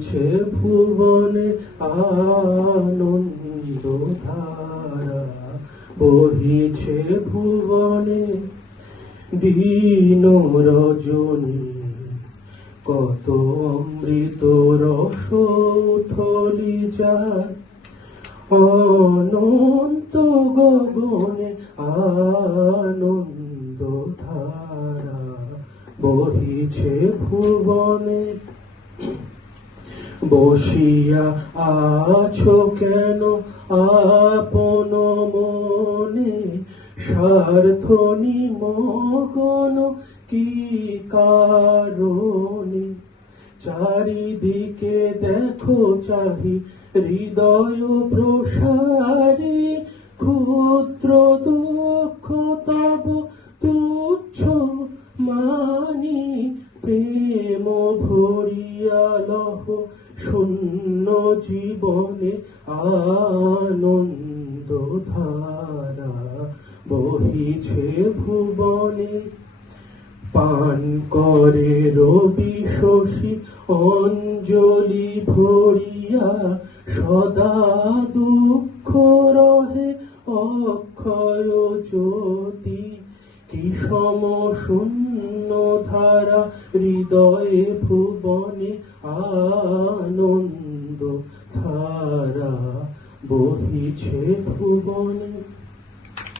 বহিছে ভুবনে আনন্দ ধারা, বহিছে ভুবনে দিন রজনী। কত অমৃত রস থলি যায় অনন্ত গগনে আনন্দ ধারা, বহিছে ভুবনে। বসিয়া আছো কেন আপন মনে, স্বার্থ নিমগ্ন কি কারণে? চারিদিকে দেখো চাহি হৃদয় প্রসারে, ক্ষুদ্র দুঃখ তব তুচ্ছ মানি। প্রেম ভরিয়া লহ শূন্য জীবনে আনন্দ ধারা, বহিছে ভুবনে। পান করে রবি শশী অঞ্জলি ভরিয়া, সদা দুঃখ রহে অক্ষয় জ্যোতি। বিষম শূন্য ধারা হৃদয়ে ভুবনে আনন্দ ধারা, বহিছে ভুবনে।